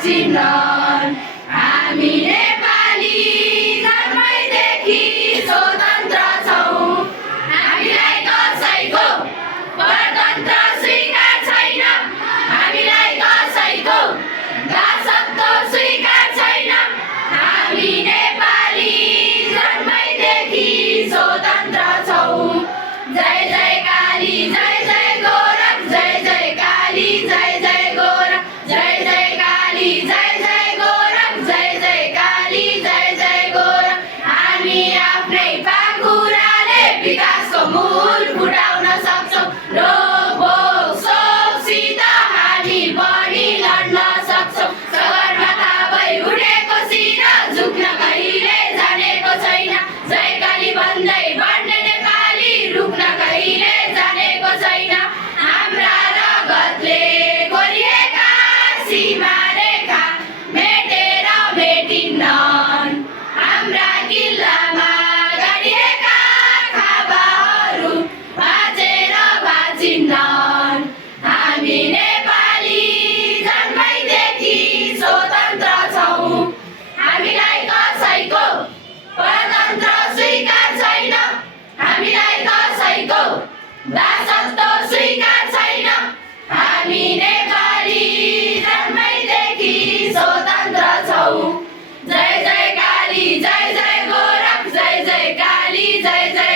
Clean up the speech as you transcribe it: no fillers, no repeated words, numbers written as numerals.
बाँचिन्छन्। हामी नेपाली जन्मैदेखि स्वतन्त्र छौँ। हामीलाई कसैको परतन्त्र स्वीकार छैन। हामीलाई कसैको दासत्व स्वीकार छैन। हामी नेपाली जन्मैदेखि स्वतन्त्र छौँ। जय जय काली, जय जय गोरख, जय जय काली, जय जय गोरख, जय जय काली, जय जय गोरख, जय जय काली, जय जय गोरख। हामी आफ्नै पाखुराले विकासको मूल फुटाउन सक्छौँ। रोग भोग शोकसित हामी पनि लड्न सक्छौँ। सगरमाथा भई उठेको शिर झुक्न कहिले जानेको छैन। जय काली भन्दै बढ्ने नेपाली रुक्न कहिले जानेको छैन। हाम्रा रगतले कोरिएका सीमा रेखा मेटेर मेटिन्नन्। हाम्रा किल्लामा गाडिएका खाबाहरू बाँचेर बाँचिन्नन्। हामी नेपाली जन्मैदेखि स्वतन्त्र छौँ। हामीलाई कसैको परतन्त्र स्वीकार छैन। हामीलाई कसैको दासत्व स्वीकार छैन। हामी नेपाली जन्मैदेखि स्वतन्त्र छौँ। जय जय काली, जय जय गोरख, जय जय काली, जय जय